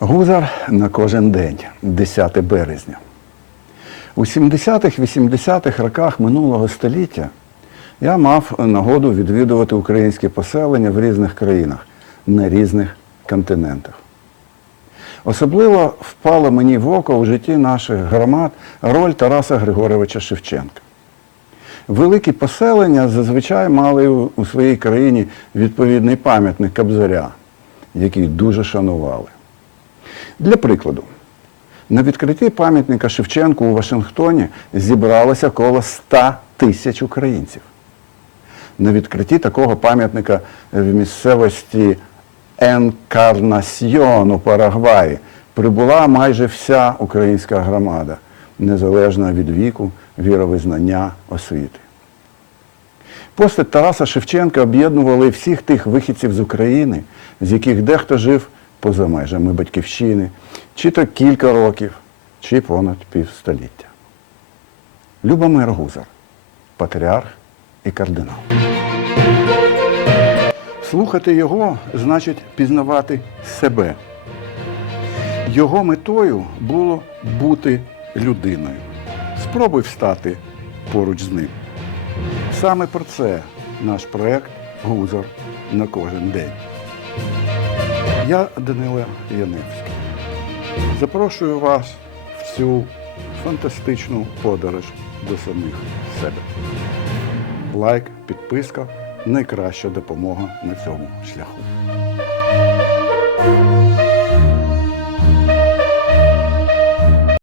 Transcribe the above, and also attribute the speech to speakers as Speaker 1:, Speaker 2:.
Speaker 1: Гузар на кожен день, 10 березня. У 70-х-80-х роках минулого століття я мав нагоду відвідувати українські поселення в різних країнах на різних континентах. Особливо впало мені в око у житті наших громад роль Тараса Григоровича Шевченка. Великі поселення зазвичай мали у своїй країні відповідний пам'ятник Кобзаря, який дуже шанували. Для прикладу, на відкритті пам'ятника Шевченку у Вашингтоні зібралося коло 100 тисяч українців. На відкритті такого пам'ятника в місцевості Енкарнасьйон у Парагваї прибула майже вся українська громада, незалежно від віку, віровизнання, освіти. Постать Тараса Шевченка об'єднували всіх тих вихідців з України, з яких дехто жив поза межами батьківщини, чи то кілька років, чи понад півстоліття. Любомир Гузар, патріарх і кардинал. Слухати його значить пізнавати себе. Його метою було бути людиною. Спробуй встати поруч з ним. Саме про це наш проект Гузар на кожен день. Я Данила Яневський. Запрошую вас в цю фантастичну подорож до самих себе. Лайк, підписка найкраща допомога на цьому шляху.